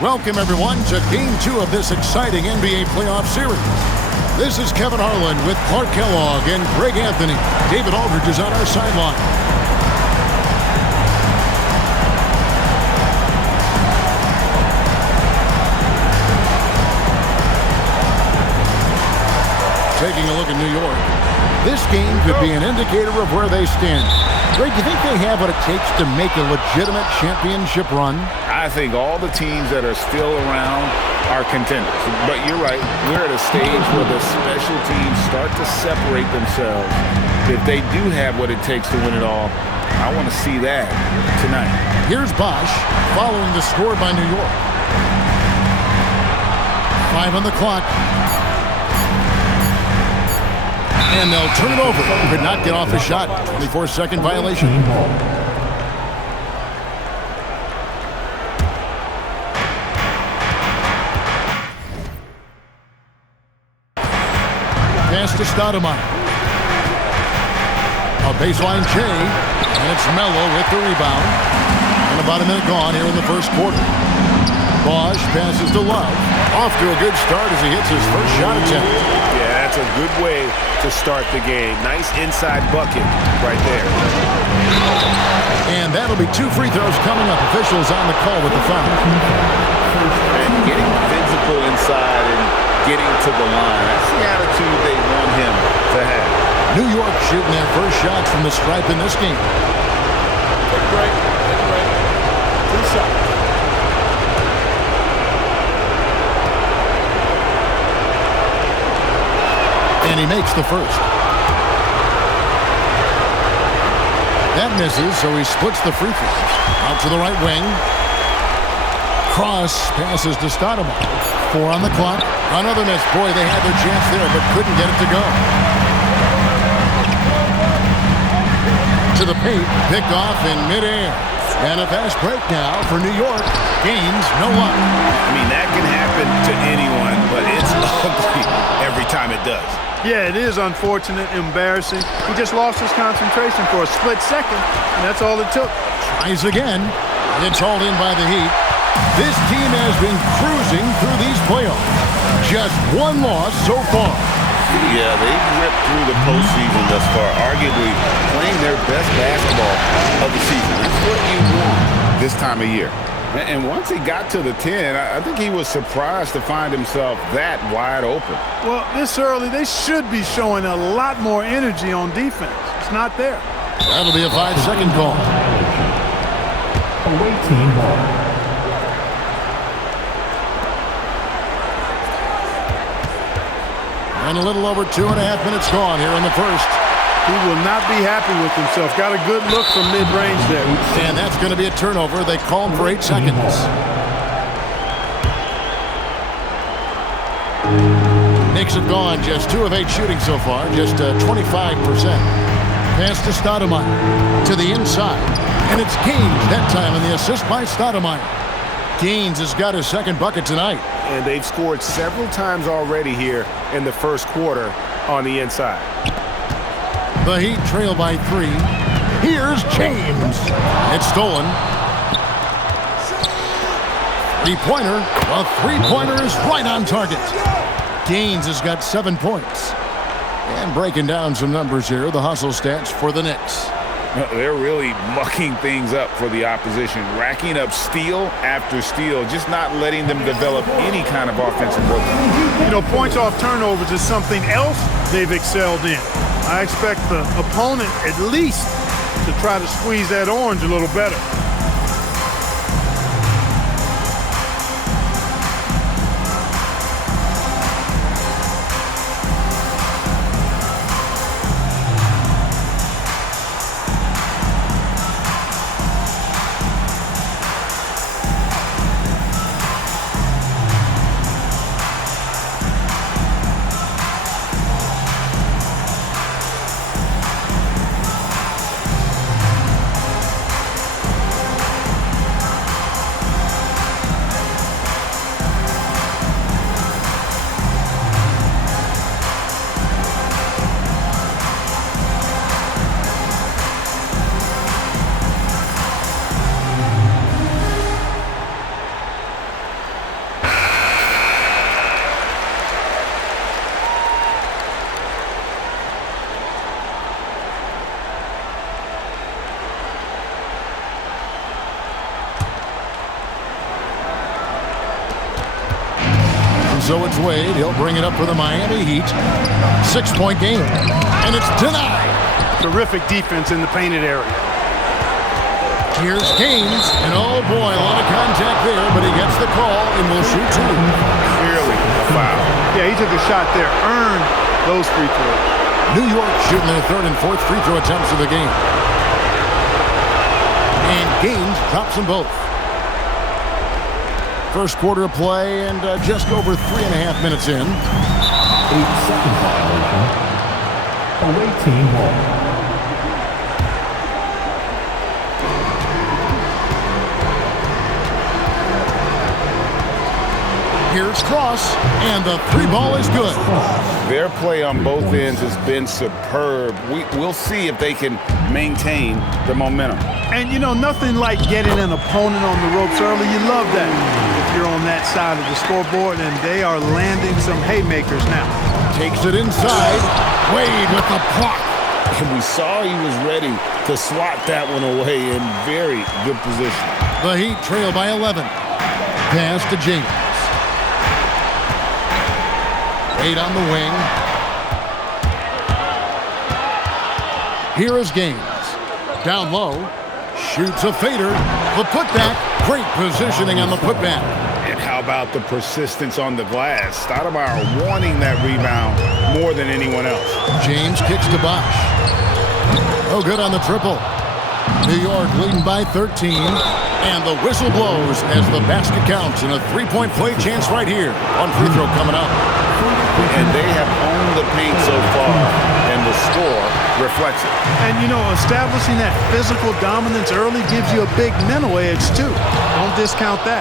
Welcome, everyone, to Game 2 of this exciting NBA playoff series. This is Kevin Harlan with Clark Kellogg and Greg Anthony. David Aldridge is on our sideline. Taking a look at New York. This game could be an indicator of where they stand. Greg, do you think they have what it takes to make a legitimate championship run? I think all the teams that are still around are contenders. But you're right. We're at a stage where the special teams start to separate themselves. If they do have what it takes to win it all, I want to see that tonight. Here's Bosh following the score by New York. 5 on the clock. And they'll turn it over. Could not get off a shot. 24-second violation. Pass to Stoudemire. A baseline J. And it's Melo with the rebound. And about a minute gone here in the first quarter. Bosh passes to Love. Off to a good start as he hits his first shot attempt. Yeah, that's a good way to start the game. Nice inside bucket right there. And that'll be 2 free throws coming up. Officials on the call with the foul. And getting physical inside and getting to the line. That's the attitude they want him to have. New York shooting their first shots from the stripe in this game. Take a break. Take a break. 2 shots. And he makes the first. That misses, so he splits the free throws. Out to the right wing. Cross passes to Stoudemire. 4 on the clock. Another miss. Boy, they had their chance there, but couldn't get it to go. To the paint. Picked off in midair. And a fast break now for New York. Gains no one. I mean, that can happen to anyone, but it's ugly every time it does. Yeah, it is unfortunate, embarrassing. He just lost his concentration for a split second, and that's all it took. Tries again. It's hauled in by the Heat. This team has been cruising through these playoffs. Just 1 loss so far. Yeah, they've ripped through the postseason thus far, arguably playing their best basketball of the season. That's what you want this time of year. And once he got to the 10, I think he was surprised to find himself that wide open. Well, this early, they should be showing a lot more energy on defense. It's not there. That'll be a 5-second call. Away team ball. And a little over 2.5 minutes gone here in the first. He will not be happy with himself. Got a good look from mid-range there. And that's going to be a turnover. They call him for 8 seconds. Knicks have gone just 2 of 8 shooting so far, just 25%. Pass to Stoudemire to the inside. And it's Gaines that time on the assist by Stoudemire. Gaines has got his second bucket tonight. And they've scored several times already here in the first quarter on the inside. The Heat trail by 3. Here's James. It's stolen. 3-pointer. A 3-pointer is right on target. Gaines has got 7 points. And breaking down some numbers here, the hustle stats for the Knicks. They're really mucking things up for the opposition, racking up steal after steal, just not letting them develop any kind of offensive work. You know, points off turnovers is something else they've excelled in. I expect the opponent at least to try to squeeze that orange a little better. so it's Wade. He'll bring it up for the Miami Heat. 6-point game. And it's denied. Terrific defense in the painted area. Here's Gaines. And oh boy, a lot of contact there, but he gets the call and will shoot two. Clearly a foul. Yeah, he took a shot there. Earned those free throws. New York shooting their third and fourth free throw attempts of the game. And Gaines drops them both. First quarter of play and just over 3.5 minutes in. 8-second violation. Away team ball. Here's Cross, and the three ball is good. Their play on both ends has been superb. We'll see if they can maintain the momentum. And, you know, nothing like getting an opponent on the ropes early. You love that if you're on that side of the scoreboard, and they are landing some haymakers now. Takes it inside. Wade with the block. And we saw he was ready to swat that one away in very good position. The Heat trail by 11. Pass to James. Wade on the wing. Here is Gaines. Down low. Shoots a fader. The putback. Great positioning on the putback. And how about the persistence on the glass? Stoudemire wanting that rebound more than anyone else. James kicks to Bosh. Oh, good on the triple. New York leading by 13. And the whistle blows as the basket counts. And a three-point play chance right here. One free throw coming up. And they have owned the paint so far, and the score reflects it. And, you know, establishing that physical dominance early gives you a big mental edge, too. Don't discount that.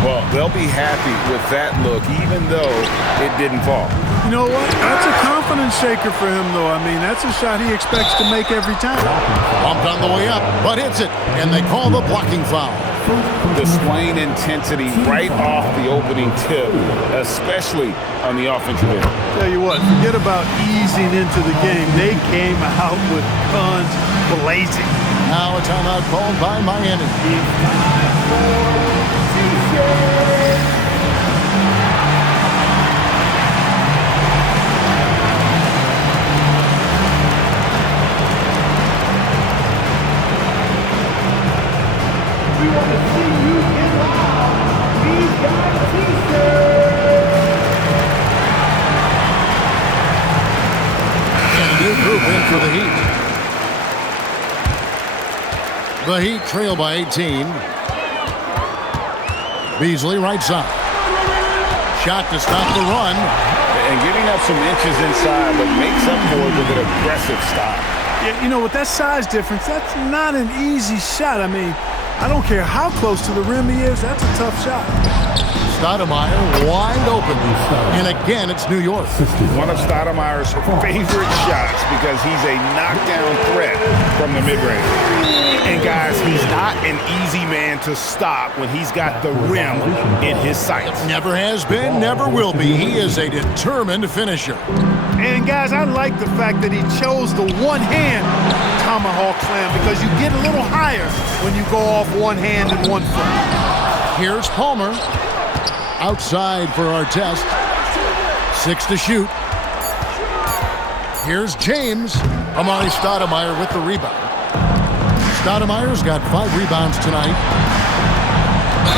Well, they'll be happy with that look, even though it didn't fall. You know what? That's a confidence shaker for him, though. I mean, that's a shot he expects to make every time. Bumped on the way up, but hits it, and they call the blocking foul. Displaying intensity right off the opening tip, especially on the offensive end. Tell you what, forget about easing into the game. They came out with guns blazing. Now a timeout called by Miami. We want to see you get loud. We've got t-shirts. And a new group in for the Heat. The Heat trail by 18. Beasley right side. Shot to stop the run. And giving up some inches inside, but makes up for it with an aggressive stop. Yeah, you know, with that size difference, that's not an easy shot. I mean, I don't care how close to the rim he is, that's a tough shot. Stoudemire wide open. And again, it's New York. One of Stoudemire's favorite shots because he's a knockdown threat from the mid-range. And guys, he's not an easy man to stop when he's got the rim in his sights. Never has been, never will be. He is a determined finisher. And guys, I like the fact that he chose the one-hand tomahawk slam because you get a little higher when you go off one hand and one foot. Here's Palmer. Outside for Artest. 6 to shoot. Here's James. Amar'e Stoudemire with the rebound. Stoudemire's got 5 rebounds tonight.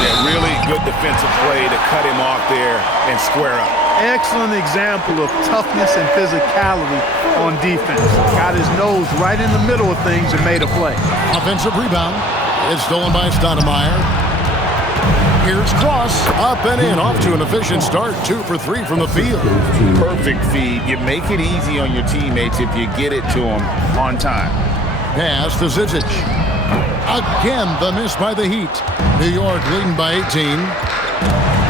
Yeah, really good defensive play to cut him off there and square up. Excellent example of toughness and physicality on defense. Got his nose right in the middle of things and made a play. Offensive rebound. It's stolen by Stoudemire. Here's Cross, up and in, off to an efficient start, 2 for 3 from the field. Perfect feed. You make it easy on your teammates if you get it to them on time. Pass to Zizic. Again, the miss by the Heat. New York leading by 18.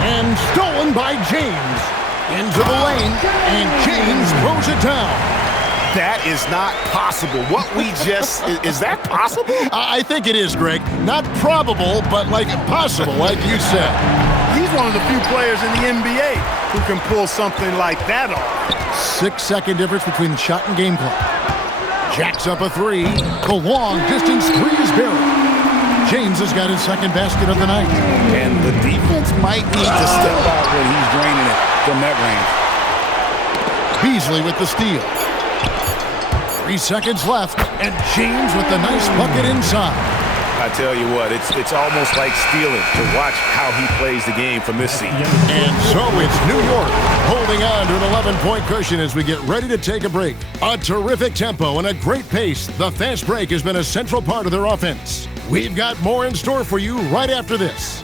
And stolen by James. Into the lane, and James throws it down. That is not possible. What we just, is that possible? I think it is, Greg. Not probable, but like possible, like you said. He's one of the few players in the NBA who can pull something like that off. 6-second difference between shot and game clock. Jacks up a 3. The long distance 3 is buried. James has got his second basket of the night. And the defense might need to step out when he's draining it from that range. Beasley with the steal. 3 seconds left, and James with the nice bucket inside. I tell you what, it's almost like stealing to watch how he plays the game from this seat. And so it's New York holding on to an 11-point cushion as we get ready to take a break. A terrific tempo and a great pace. The fast break has been a central part of their offense. We've got more in store for you right after this.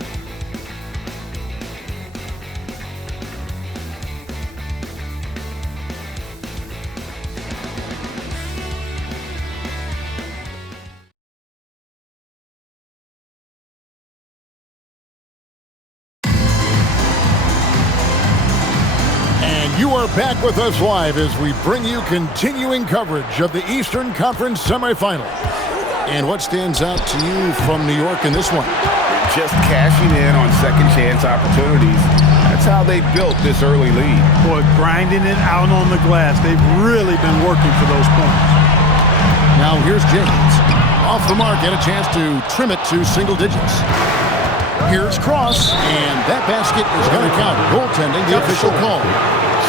You are back with us live as we bring you continuing coverage of the Eastern Conference semifinal. And what stands out to you from New York in this one? Just cashing in on second chance opportunities. That's how they built this early lead. Boy, grinding it out on the glass. They've really been working for those points. Now here's James. Off the mark, get a chance to trim it to single digits. Here's Cross, and that basket is going to count. Goaltending, the official call.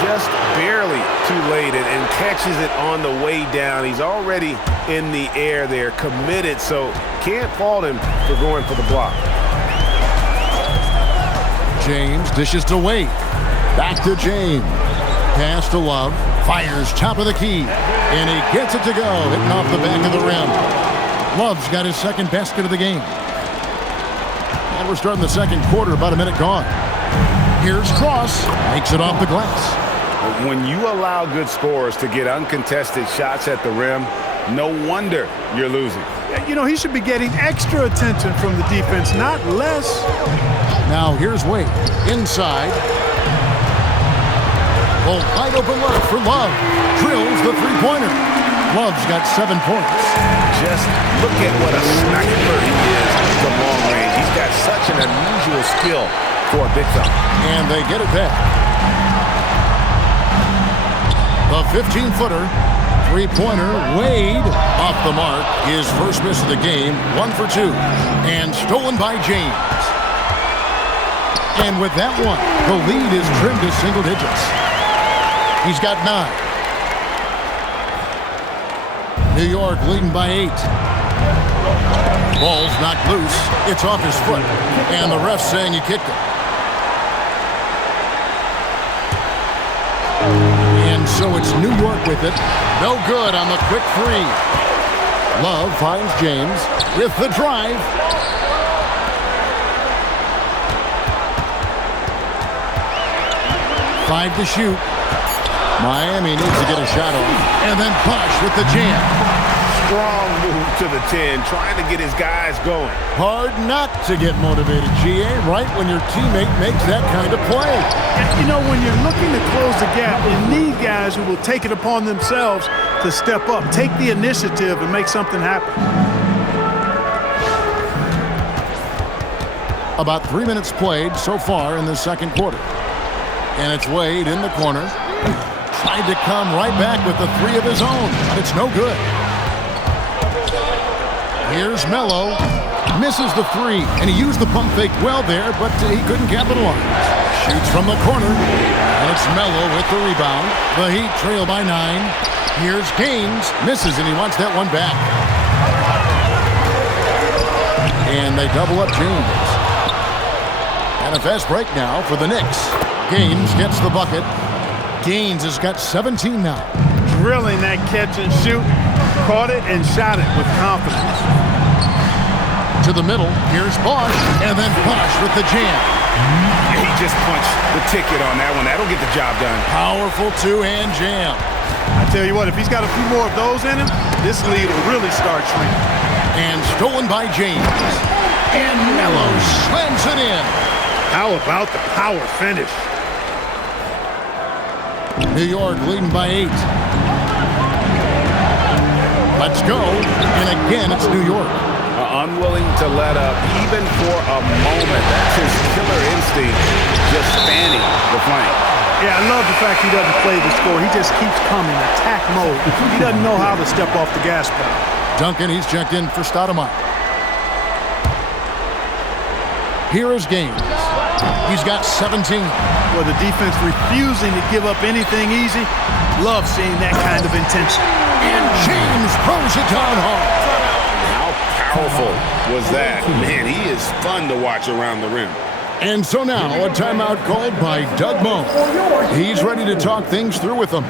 Just barely too late and catches it on the way down. He's already in the air there, committed, so can't fault him for going for the block. James dishes to Wade. Back to James. Pass to Love. Fires top of the key. And he gets it to go, hitting off the back of the rim. Love's got his second basket of the game. And we're starting the second quarter, about a minute gone. Here's Cross. Makes it off the glass. When you allow good scorers to get uncontested shots at the rim, no wonder you're losing. You know, he should be getting extra attention from the defense, not less. Now here's Wade. Inside. Oh, wide open look for Love. Drills the three-pointer. Love's got 7 points. Just look at what a sniper he is from long range. He's got such an unusual skill for a big fella. And they get it back. The 15-footer, three-pointer, Wade, off the mark. His first miss of the game, 1 for 2. And stolen by James. And with that one, the lead is trimmed to single digits. He's got 9. New York leading by 8. Ball's knocked loose. It's off his foot. And the ref's saying he kicked it. And so it's New York with it. No good on the quick three. Love finds James with the drive. Five to shoot. Miami needs to get a shot off. And then Bosh with the jam. Strong move to the 10, trying to get his guys going. Hard not to get motivated, GA, right when your teammate makes that kind of play. You know, when you're looking to close the gap, you need guys who will take it upon themselves to step up, take the initiative, and make something happen. About 3 minutes played so far in the second quarter. And it's Wade in the corner. Tried to come right back with the three of his own, but it's no good. Here's Melo. Misses the three, and he used the pump fake well there, but he couldn't capitalize. Shoots from the corner, and it's Melo with the rebound. The Heat trail by 9. Here's Gaines. Misses, and he wants that one back. And they double up James. And a fast break now for the Knicks. Gaines gets the bucket. Gaines has got 17 now. Drilling that catch and shoot. Caught it and shot it with confidence. To the middle, here's Bosh, and then Bosh with the jam. He just punched the ticket on that one. That'll get the job done. Powerful two-hand jam. I tell you what, if he's got a few more of those in him, this lead will really start shrinking. And stolen by James. And Melo slams it in. How about the power finish? New York leading by 8. Let's go. And again, it's New York. Unwilling to let up, even for a moment. That's his killer instinct, just spanning the flank. Yeah, I love the fact he doesn't play the score. He just keeps coming, attack mode. He doesn't know how to step off the gas pedal. Duncan, he's checked in for Stoudemire. Here is Gaines. He's got 17. Well, the defense refusing to give up anything easy. Love seeing that kind of intention. And James throws it down hard. How powerful was that? Man, he is fun to watch around the rim. And so now a timeout called by Doug Moe. He's ready to talk things through with them.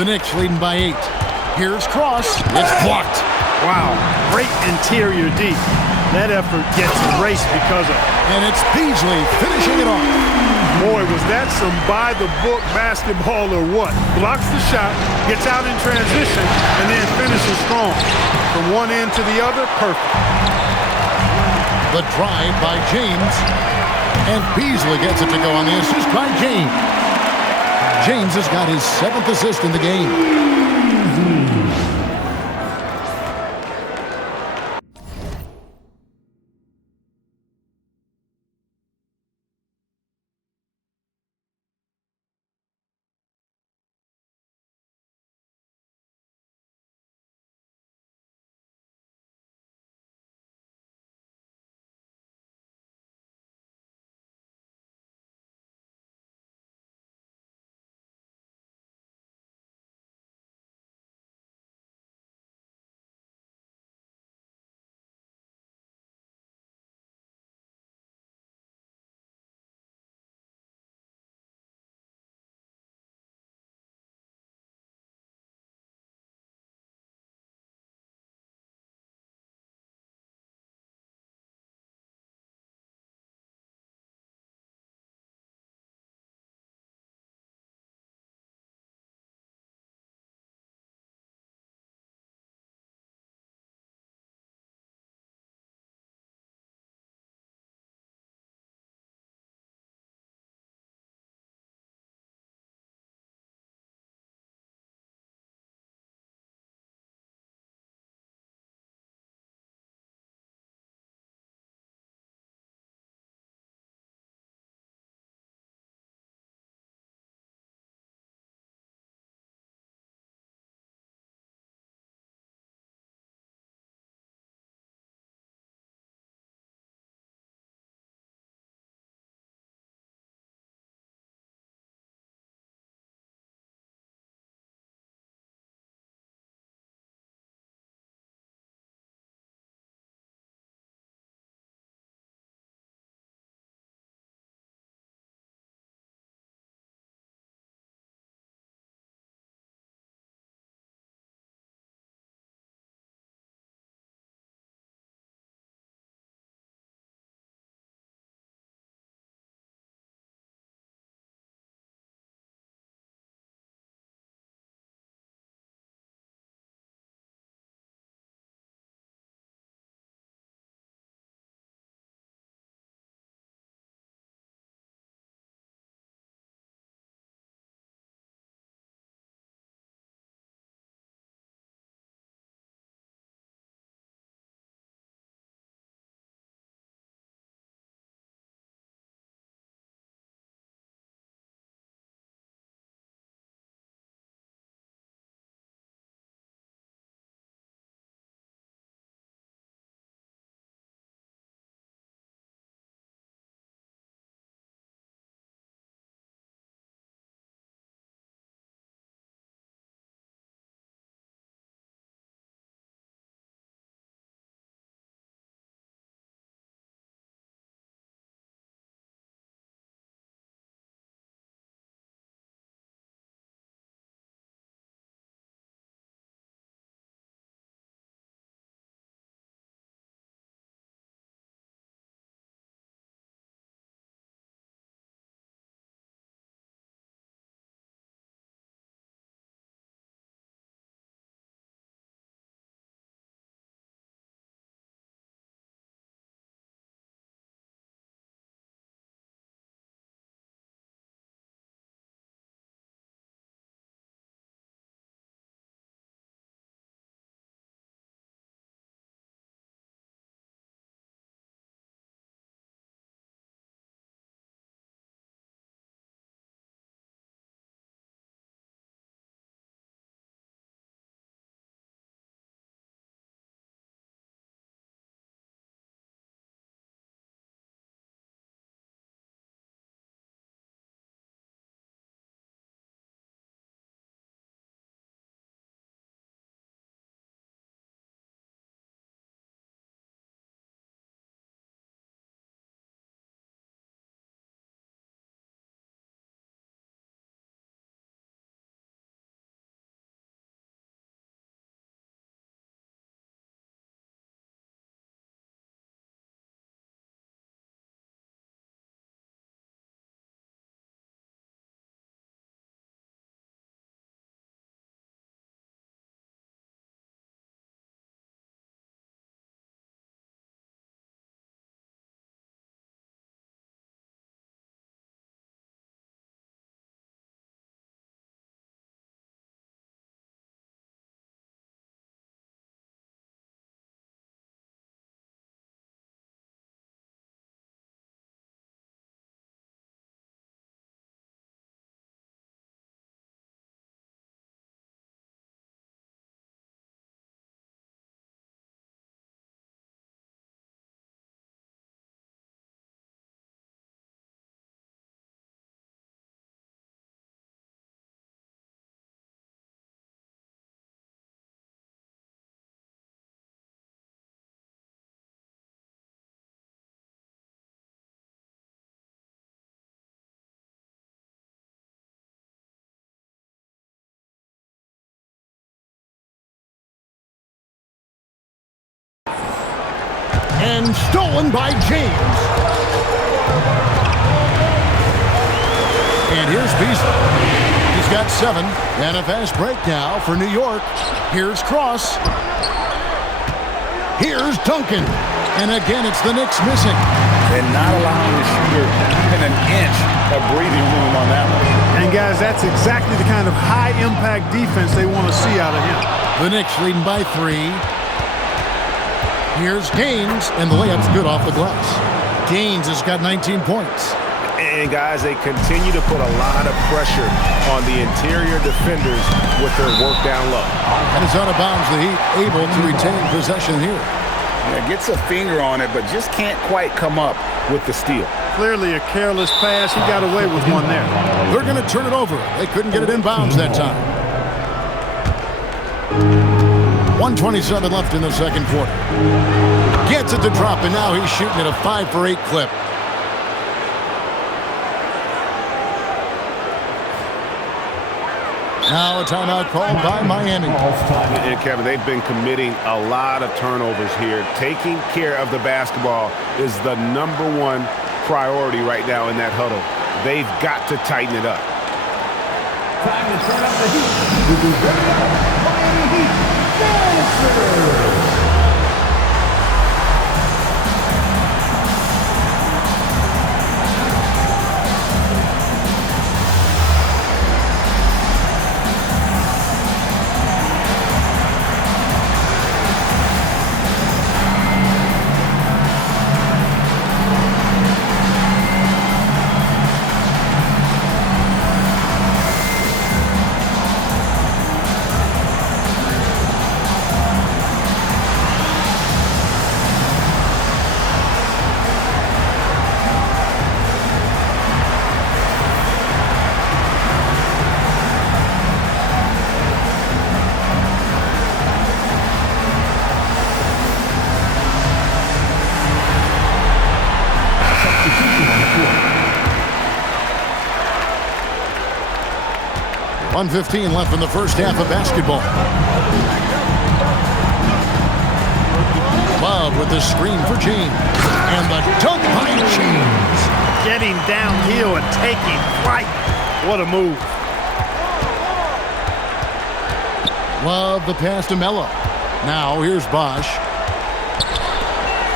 The Knicks leading by 8. Here's Cross. It's blocked. Wow, great interior D. That effort gets erased because of it. And it's Beasley finishing it off. Boy, was that some by-the-book basketball or what? Blocks the shot, gets out in transition, and then finishes strong. From one end to the other, perfect. The drive by James. And Beasley gets it to go on the assist by James. James has got his 7th assist in the game. And stolen by James. And here's Beasley. He's got 7. And a fast break now for New York. Here's Cross. Here's Duncan. And again, it's the Knicks missing. And not allowing the shooter even an inch of breathing room on that one. And, guys, that's exactly the kind of high-impact defense they want to see out of him. The Knicks leading by 3. Here's Gaines, and the layup's good off the glass. Gaines has got 19 points. And, guys, they continue to put a lot of pressure on the interior defenders with their work down low. And it's out of bounds. The Heat able to retain possession here. Yeah, gets a finger on it, but just can't quite come up with the steal. Clearly a careless pass. He got away with one there. They're going to turn it over. They couldn't get it in bounds that time. 1:27 left in the second quarter. Gets it to drop, and now he's shooting at a 5 for 8 clip. Now a timeout called by Miami. And, Kevin, they've been committing a lot of turnovers here. Taking care of the basketball is the #1 priority right now in that huddle. They've got to tighten it up. Time to turn up the heat. This is Miami Heat Manager. .115 left in the first half of basketball. Love with the screen for James. And the dunk by James. Getting downhill and taking flight. What a move. Love the pass to Melo. Now here's Bosch.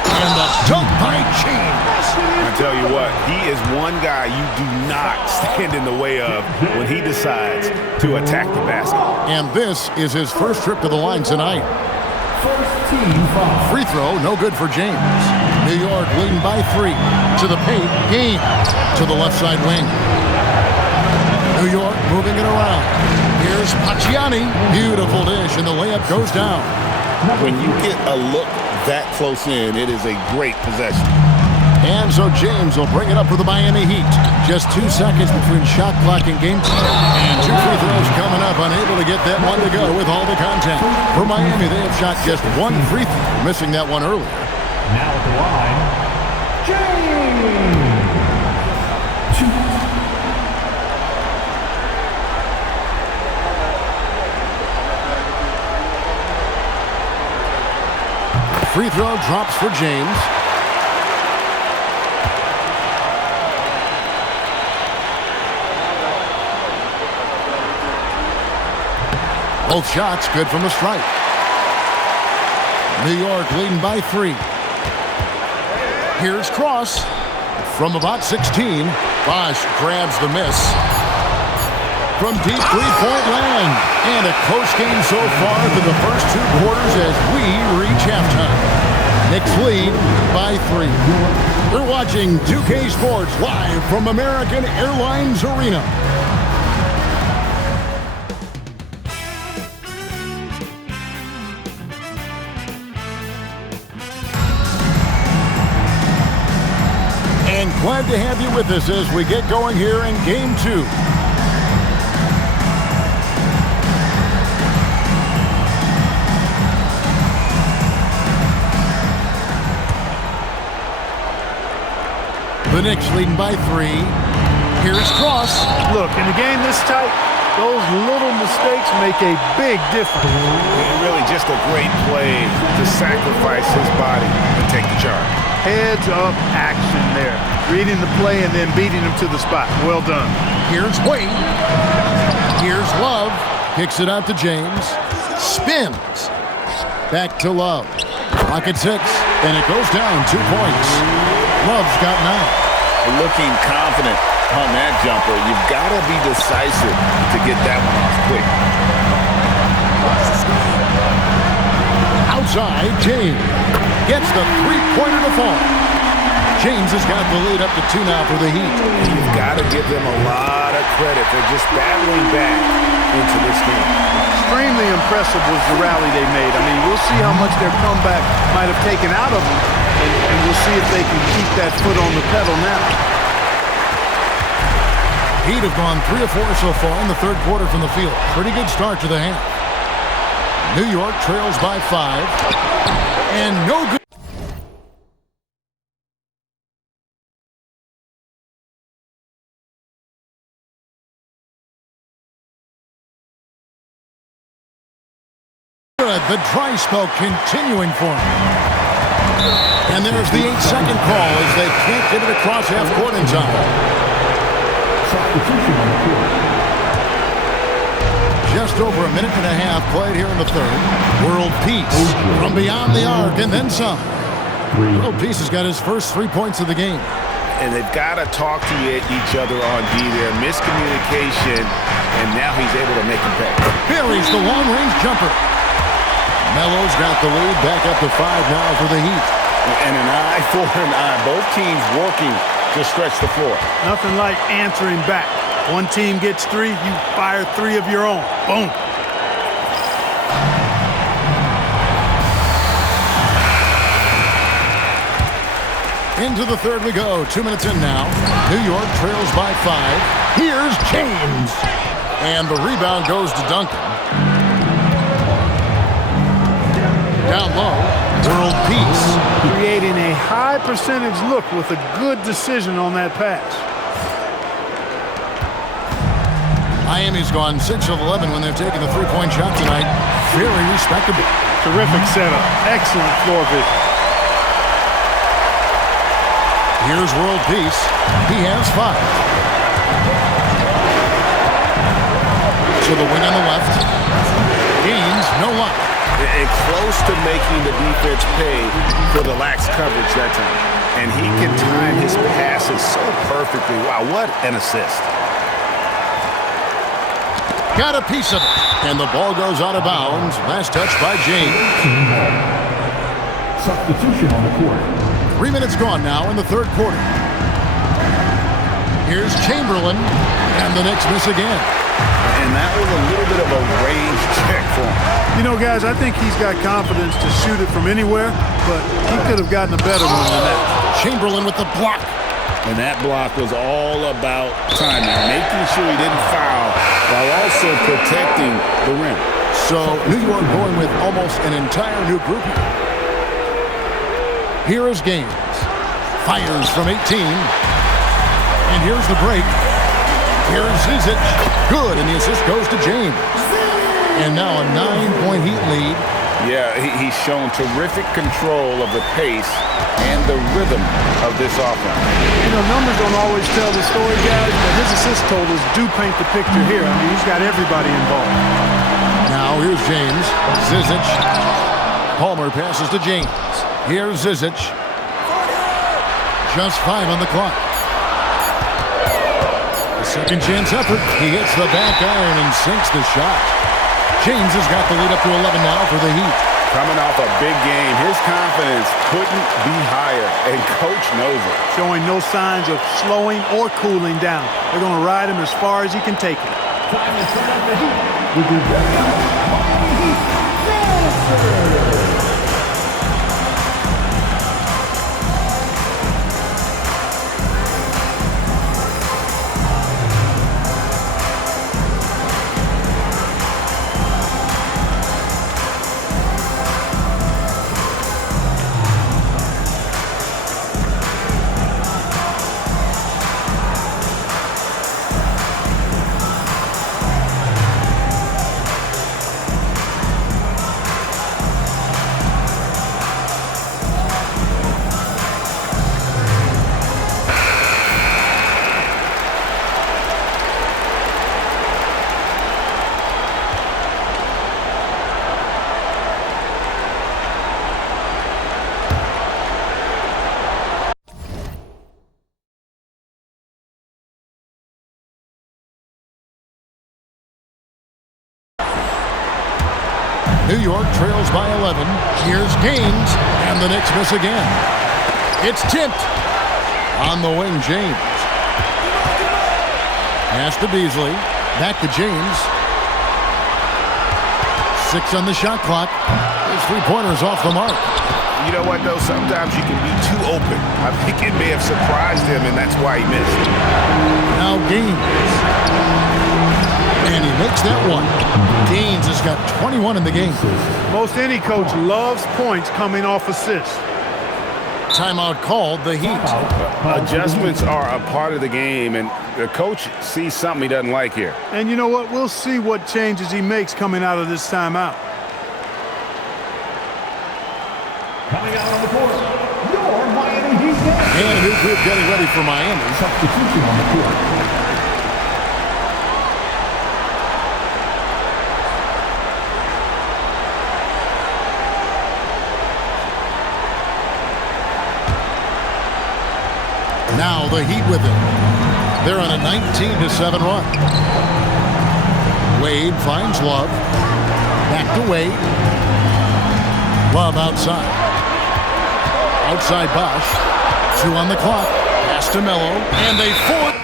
And the dunk by James. I tell you what, he is one guy you do not stand in the way of when he decides to attack the basket. And this is his first trip to the line tonight. First team foul. Free throw, no good for James. New York leading by 3. To the paint, Gaines to the left side wing. New York moving it around. Here's Pacciani. Beautiful dish, and the layup goes down. When you get a look that close in, it is a great possession. And so James will bring it up for the Miami Heat. Just 2 seconds between shot clock and game time. And 2 free throws coming up, unable to get that one to go with all the contact. For Miami, they have shot just 1 free throw, missing that one earlier. Now at the line, James. Free throw drops for James. Both shots good from the stripe. New York leading by 3. Here's Cross from about 16. Bosch grabs the miss from deep three-point land. And a close game so far through the first 2 quarters as we reach halftime. Knicks lead by 3. You're watching 2K Sports live from American Airlines Arena. And glad to have you with us as we get going here in Game 2. The Knicks leading by 3. Here's Cross. Look, in a game this tight, those little mistakes make a big difference. And really just a great play to sacrifice his body and take the charge. Heads-up action there. Reading the play and then beating him to the spot. Well done. Here's Wade. Here's Love. Kicks it out to James. Spins. Back to Love. Clock at 6. And it goes down 2 points. Love's got 9. Looking confident on that jumper. You've got to be decisive to get that one off quick. Outside, James gets the three-pointer to fall. James has got the lead up to 2 now for the Heat. You've got to give them a lot of credit. They're just battling back into this game. Extremely impressive was the rally they made. I mean, we'll see how much their comeback might have taken out of them, and we'll see if they can keep that foot on the pedal now. Heat have gone 3 of 4 so far in the third quarter from the field. Pretty good start to the half. New York trails by 5. And no good. The dry spell continuing for him. And there's the 8-second call as they can't get it across half court in time. Substitution on the court. Just over a minute and a half played here in the third. World Peace from beyond the arc and then some. World Peace has got his first 3 points of the game. And they've got to talk to each other on D there. Miscommunication, and now he's able to make him pay. Buries the long-range jumper. Melo's got the lead back up to 5 now for the Heat. And an eye for an eye. Both teams working to stretch the floor. Nothing like answering back. One team gets 3, you fire 3 of your own. Boom. Into the third we go. 2 minutes in now. New York trails by 5. Here's James. And the rebound goes to Duncan. Down low, World Peace. Creating a high percentage look with a good decision on that pass. Miami's gone 6 of 11 when they've taken the three-point shot tonight. Very respectable. Terrific setup. Excellent floor vision. Here's World Peace. He has 5. To the wing on the left. Gains, no luck. And close to making the defense pay for the lax coverage that time. And he can time his passes so perfectly. Wow, what an assist. Got a piece of it. And the ball goes out of bounds. Last touch by James. Substitution on the court. 3 minutes gone now in the third quarter. Here's Chamberlain. And the Knicks miss again. And that was a little bit of a range check for him. You know, guys, I think he's got confidence to shoot it from anywhere, but he could have gotten a better one than that. Chamberlain with the block. And that block was all about timing, making sure he didn't foul while also protecting the rim. So New York going with almost an entire new group here. Here is Gaines. Fires from 18. And here's the break. Here's Zizic. Good, and the assist goes to James. And now a 9-point Heat lead. Yeah, he's shown terrific control of the pace and the rhythm of this offense. You know, numbers don't always tell the story, guys, but his assist totals do paint the picture here. I mean, he's got everybody involved. Now here's James. Zizic. Palmer passes to James. Here's Zizic. Just 5 on the clock. A second chance effort. He hits the back iron and sinks the shot. James has got the lead up to 11 now for the Heat. Coming off a big game, his confidence couldn't be higher, and Coach knows it. Showing no signs of slowing or cooling down. They're going to ride him as far as he can take him. Time to set up the Heat with the Miami Heat Master. New York trails by 11. Here's Gaines, and the Knicks miss again. It's tipped. On the wing, James. Pass to Beasley. Back to James. 6 on the shot clock. His three-pointer's off the mark. You know what, though? Sometimes you can be too open. I think it may have surprised him, and that's why he missed. Now Gaines. And he makes that one. Gaines has got 21 in the game. Most any coach loves points coming off assists. Timeout called, the Heat. Adjustments are a part of the game, and the coach sees something he doesn't like here. And you know what? We'll see what changes he makes coming out of this timeout. Coming out on the court, your Miami Heat. And a new group getting ready for Miami. Substitution on the court. Now the Heat with it. They're on a 19-7 run. Wade finds Love. Back to Wade. Love outside. Outside Bosch. 2 on the clock. Pass to Melo. And they force.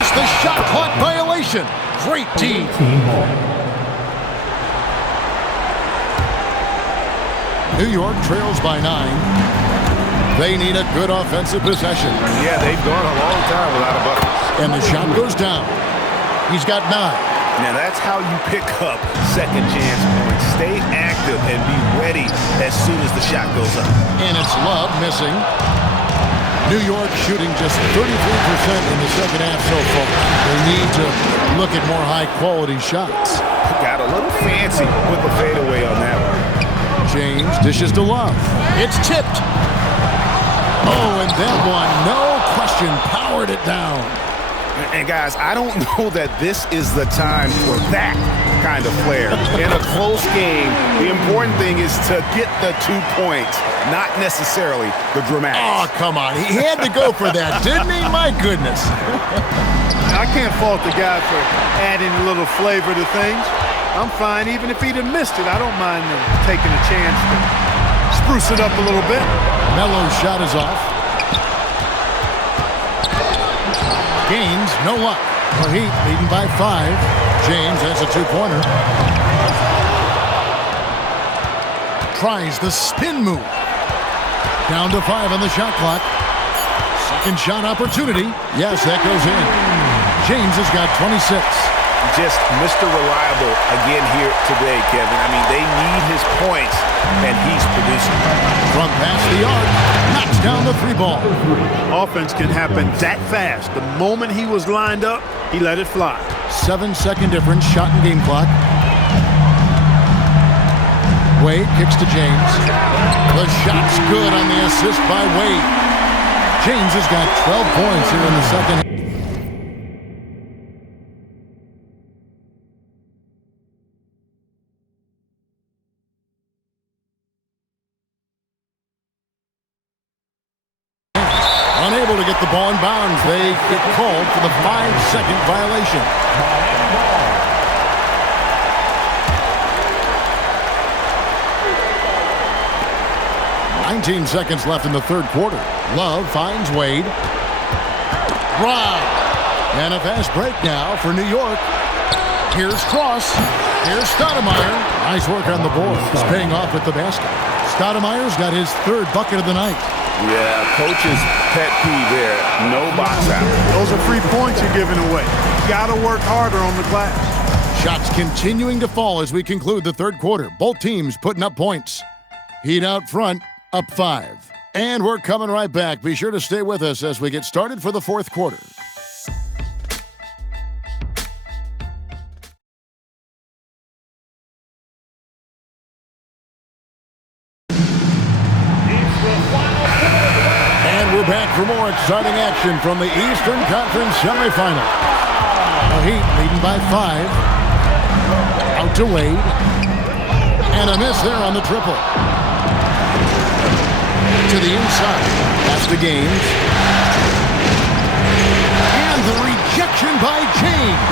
The shot clock violation. Great team. New York trails by 9. They need a good offensive possession. Yeah, they've gone a long time without a bucket. And the shot goes down. He's got 9. Now that's how you pick up second chance points. Stay active and be ready as soon as the shot goes up. And it's Love missing. New York shooting just 33% in the second half so far. They need to look at more high-quality shots. Got a little fancy with the fadeaway on that one. James dishes to Love. It's tipped. Oh, and that one, no question, powered it down. And guys, I don't know that this is the time for that kind of flair. In a close game, the important thing is to get the 2 points, not necessarily the dramatics. Oh, come on. He had to go for that, didn't he? My goodness. I can't fault the guy for adding a little flavor to things. I'm fine. Even if he'd have missed it, I don't mind taking a chance to spruce it up a little bit. Melo's shot is off. Gaines, no luck. The Heat leading by 5. James has a 2-pointer. Tries the spin move. Down to 5 on the shot clock. Second shot opportunity. Yes, that goes in. James has got 26. Just Mr. Reliable again here today, Kevin. I mean, they need his points, and he's producing. From past the arc, knocks down the 3-ball. Offense can happen that fast. The moment he was lined up, he let it fly. 7-second difference, shot and game clock. Wade kicks to James. The shot's good on the assist by Wade. James has got 12 points here in the second. Unable to get the ball in bounds. They get called for the 5-second violation. 19 seconds left in the third quarter. Love finds Wade. Brown. And a fast break now for New York. Here's Cross. Here's Stoudemire. Nice work on the board. It's paying off at the basket. Stoudemire's got his 3rd bucket of the night. Yeah, coach's pet peeve there. No box out. Those are free points you're giving away. You got to work harder on the glass. Shots continuing to fall as we conclude the third quarter. Both teams putting up points. Heat out front, up 5. And we're coming right back. Be sure to stay with us as we get started for the fourth quarter. And we're back for more exciting action from the Eastern Conference semifinal. A The Heat leading by 5. Out to Wade. And a miss there on the triple. To the inside. Pass to Gaines. And the rejection by James.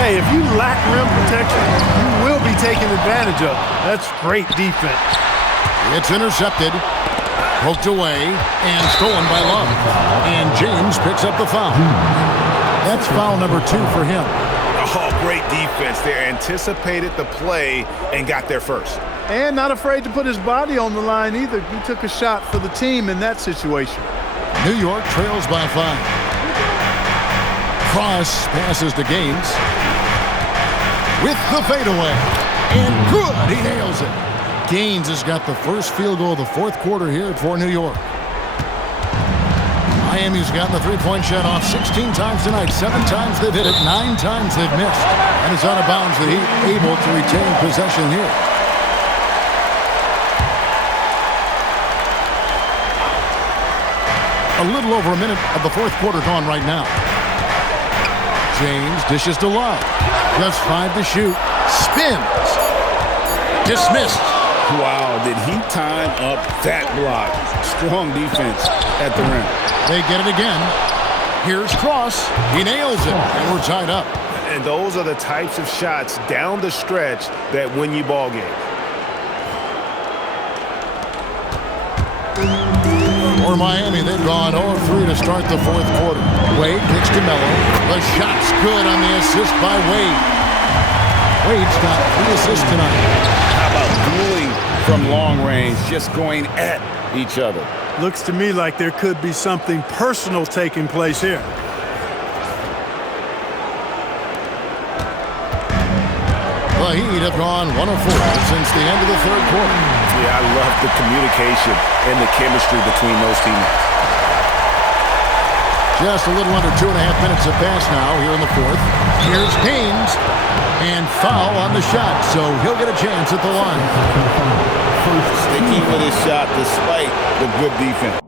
Hey, if you lack rim protection, you will be taken advantage of. That's great defense. It's intercepted. Poked away and stolen by Love. And James picks up the foul. That's foul number 2 for him. Oh, great defense there. Anticipated the play and got there first. And not afraid to put his body on the line either. He took a shot for the team in that situation. New York trails by 5. Cross passes to Gaines. With the fadeaway. And good. He nails it. Gaines has got the first field goal of the fourth quarter here for New York. Miami's gotten the three-point shot off 16 times tonight. 7 times they've hit it. 9 times they've missed. And it's out of bounds. The Heat able to retain possession here. A little over a minute of the fourth quarter gone right now. James dishes to Love. Just 5 to shoot. Spins. Dismissed. Wow, did he time up that block? Strong defense at the rim. They get it again. Here's Cross. He nails it, and we're tied up. And those are the types of shots down the stretch that win you ball games. For Miami, they've gone 0-3 to start the fourth quarter. Wade kicks to Melo. The shot's good on the assist by Wade. Wade's got 3 assists tonight. How about dueling from long range, just going at each other? Looks to me like there could be something personal taking place here. The Heat have gone 1-4 since the end of the third quarter. Yeah, I love the communication and the chemistry between those teammates. Just a little under 2.5 minutes have passed now here in the fourth. Here's Gaines. And foul on the shot, so he'll get a chance at the line. Sticking with his shot despite the good defense.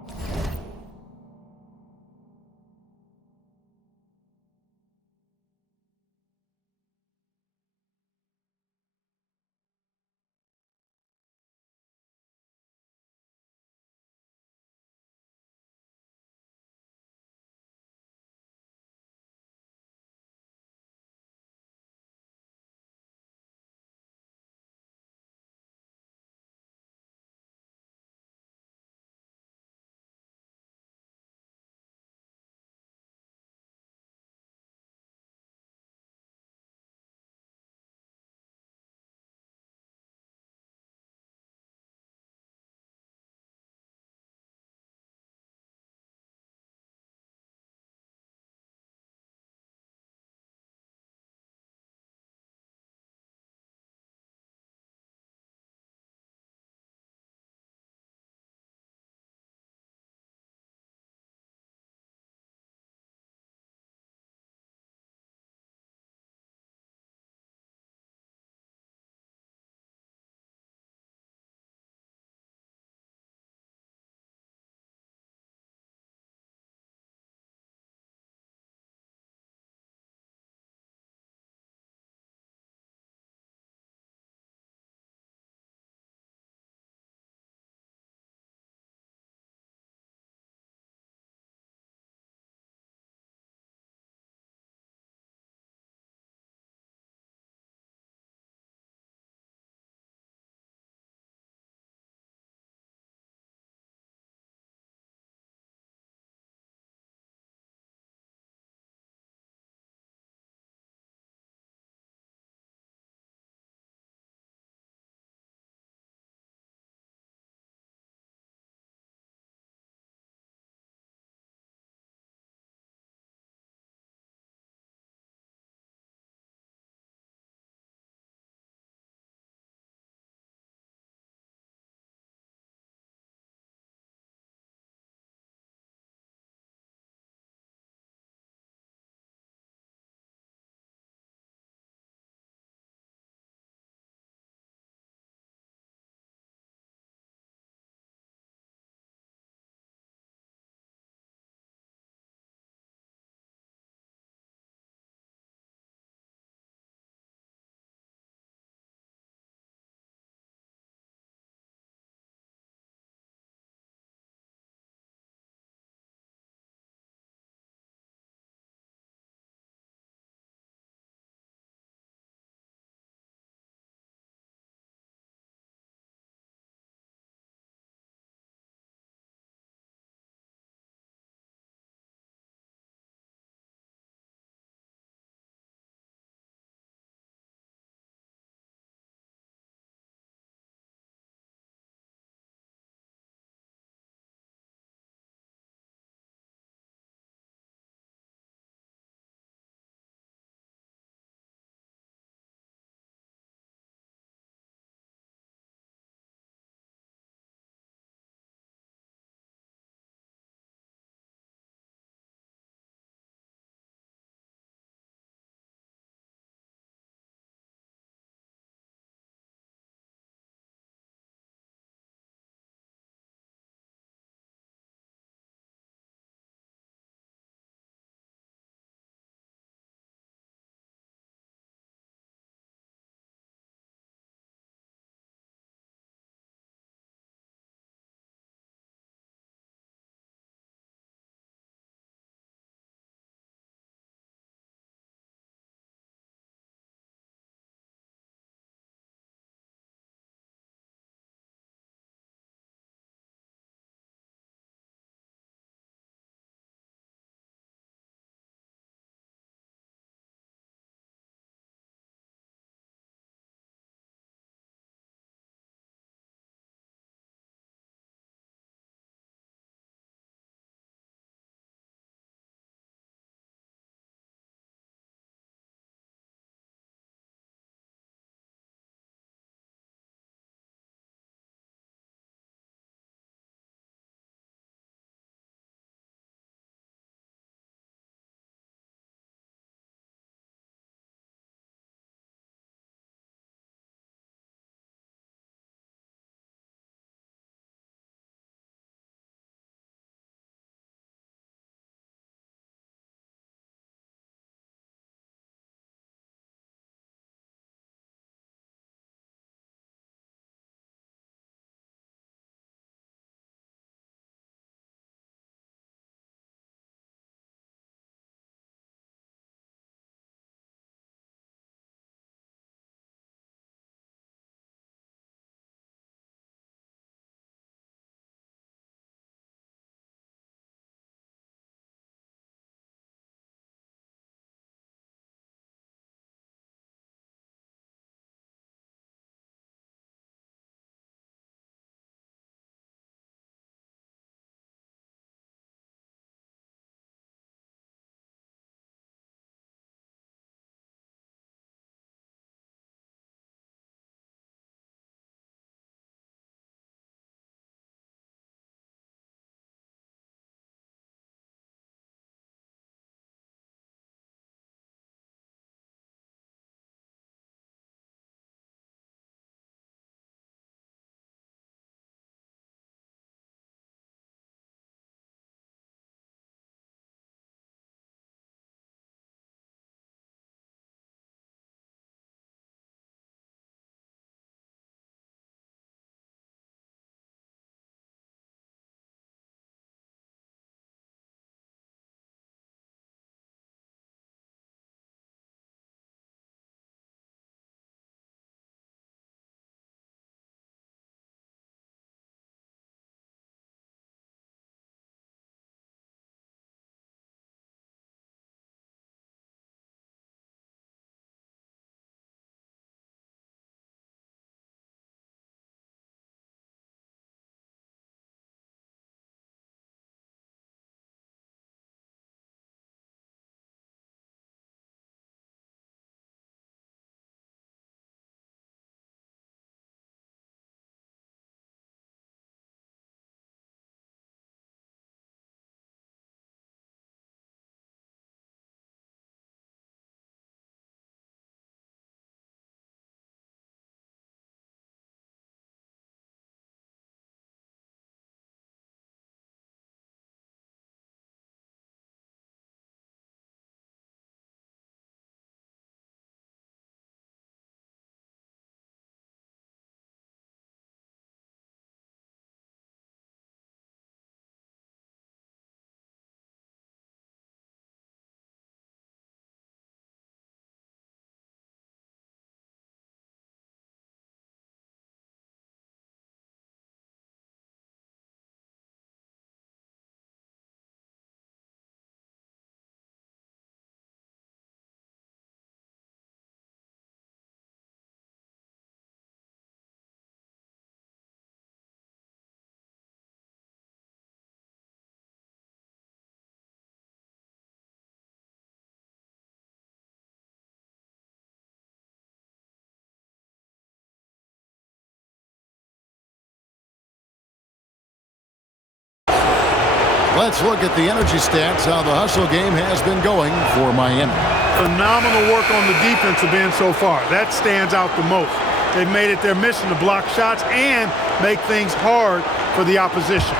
Let's look at the energy stats, how the hustle game has been going for Miami. Phenomenal work on the defensive end so far. That stands out the most. They've made it their mission to block shots and make things hard for the opposition.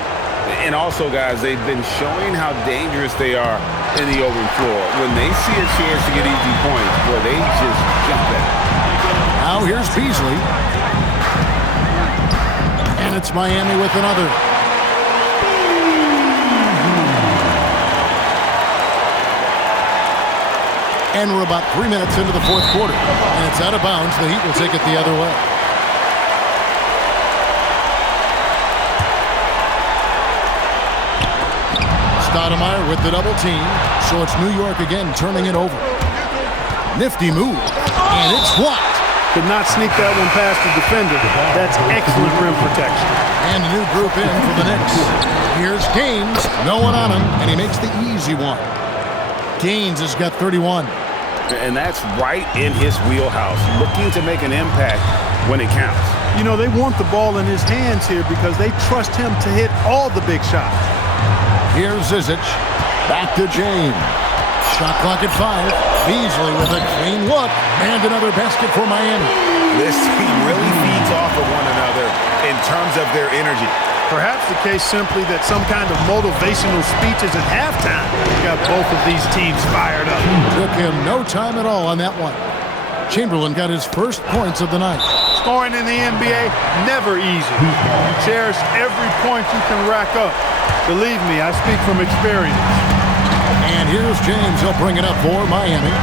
And also, guys, they've been showing how dangerous they are in the open floor. When they see a chance to get easy points, boy, they just jump at it. Now here's Beasley. And it's Miami with another. And we're about 3 minutes into the fourth quarter. And it's out of bounds. The Heat will take it the other way. Stoudemire with the double team. So it's New York again turning it over. Nifty move. And it's blocked. Could not sneak that one past the defender. That's excellent rim protection. And a new group in for the Knicks. Here's Gaines. No one on him. And he makes the easy one. Gaines has got 31. And that's right in his wheelhouse, looking to make an impact when it counts. You know, they want the ball in his hands here because they trust him to hit all the big shots. Here's Zizic. Back to James. Shot clock at 5. Beasley with a clean look. And another basket for Miami. This team really feeds off of one another in terms of their energy. Perhaps the case simply that some kind of motivational speeches at halftime got both of these teams fired up. Took him no time at all on that one. Chamberlain got his first points of the night. Scoring in the NBA, never easy. You cherish every point you can rack up. Believe me, I speak from experience. And here's James. He'll bring it up for Miami.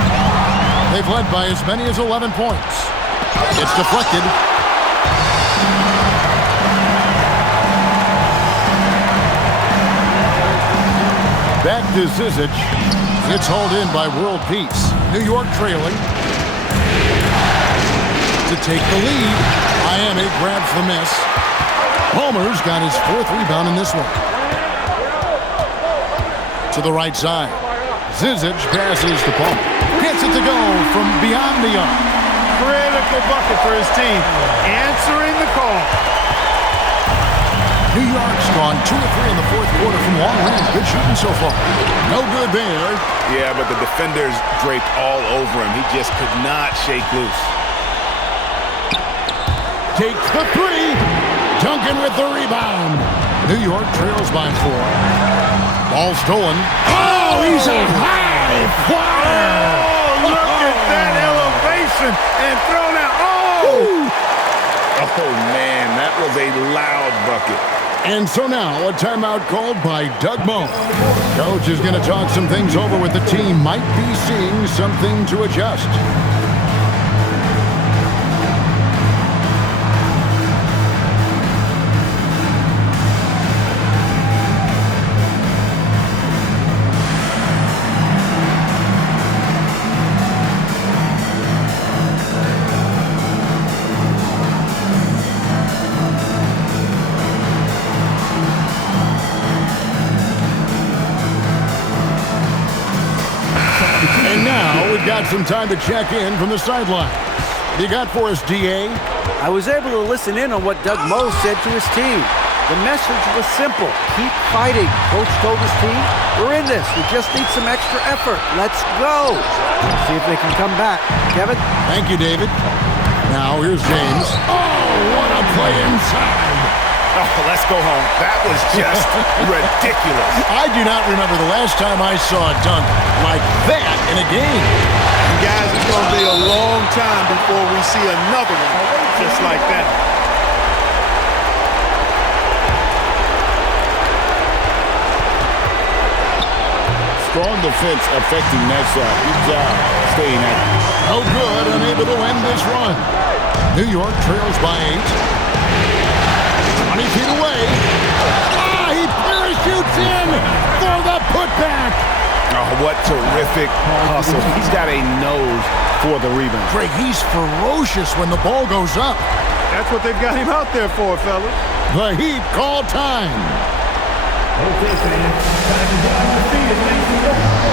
They've led by as many as 11 points. It's deflected. Back to Zizic. It's hauled in by World Peace. New York trailing. To take the lead. Miami grabs the miss. Palmer's got his 4th rebound in this one. To the right side. Zizic passes to Palmer. Gets it to go from beyond the arc. Critical bucket for his team. Answering the call. New York's gone 2 of 3 in the fourth quarter from long range. Good shooting so far. No good there. Yeah, but the defenders draped all over him. He just could not shake loose. Takes the 3. Duncan with the rebound. New York trails by 4. Ball stolen. Oh, he's a high flyer. Oh, look at that elevation and thrown out. Oh, man, that was a loud bucket. And so now a timeout called by Doug Moe. Coach is going to talk some things over with the team. Might be seeing something to adjust. Got some time to check in from the sideline. You got for us, DA? I was able to listen in on what Doug Moe said to his team. The message was simple. Keep fighting. Coach told his team, we're in this. We just need some extra effort. Let's go. See if they can come back. Kevin? Thank you, David. Now here's James. Oh, what a play inside. Oh, let's go home. That was just ridiculous. I do not remember the last time I saw a dunk like that in a game. Guys, it's going to be a long time before we see another one just like that. Strong defense affecting that shot. Good job staying at it. No good, unable to end this run. New York trails by 8. 20 feet away. Ah, he parachutes in for the putback. Oh, what terrific hustle. He's got a nose for the rebound. Greg, he's ferocious when the ball goes up. That's what they've got him out there for, fellas. The Heat call time. Okay, fans. Time to get on your feet and make some noise.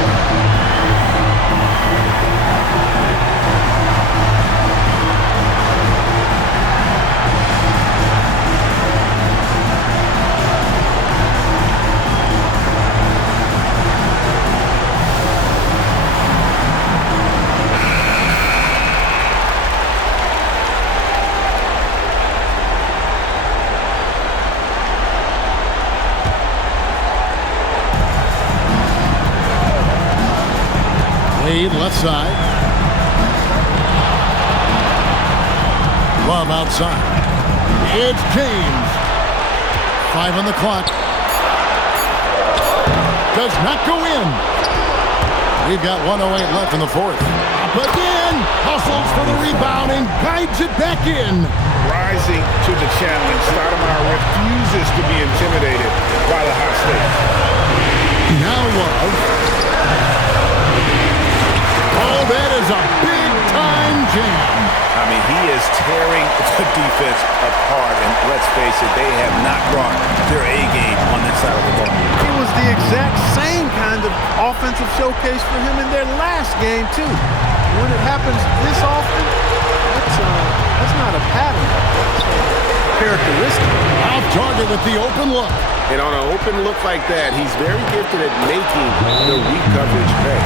Love outside. It's James. 5 on the clock. Does not go in. We've got 1:08 left in the fourth. Up again. Hustles for the rebound and guides it back in. Rising to the challenge, Stoudemire refuses to be intimidated by the high stakes. Now Love. Oh, that is a big-time jam. I mean, he is tearing the defense apart, and let's face it, they have not brought their A game on that side of the ball. It was the exact same kind of offensive showcase for him in their last game, too. When it happens this often, that's not a pattern. That's a characteristic. Off target with the open look. And on an open look like that, he's very gifted at making the weak coverage pay.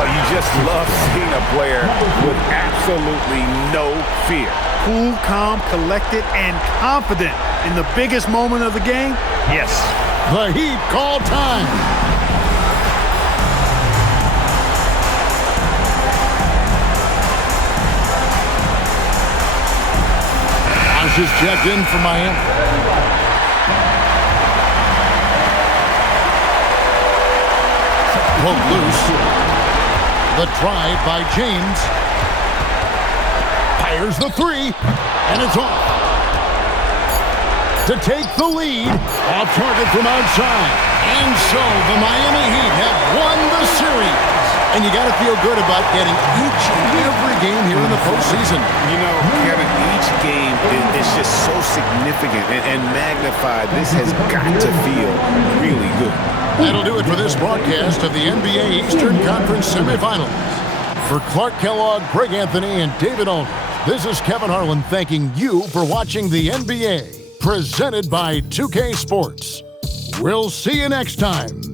Oh, you just love seeing a player with absolutely no fear. Cool, calm, collected, and confident in the biggest moment of the game? Yes. The Heat call time. Bosh is checked in for Miami. Pulled loose. The drive by James. Fires the three, and it's off. To take the lead, off target from outside. And so the Miami Heat have won the series. And you got to feel good about getting each and every game here in the postseason. You know, Kevin, each game is just so significant and magnified. This has got to feel really good. That'll do it for this broadcast of the NBA Eastern Conference semifinals. For Clark Kellogg, Greg Anthony, and David Aldridge, this is Kevin Harlan thanking you for watching the NBA, presented by 2K Sports. We'll see you next time.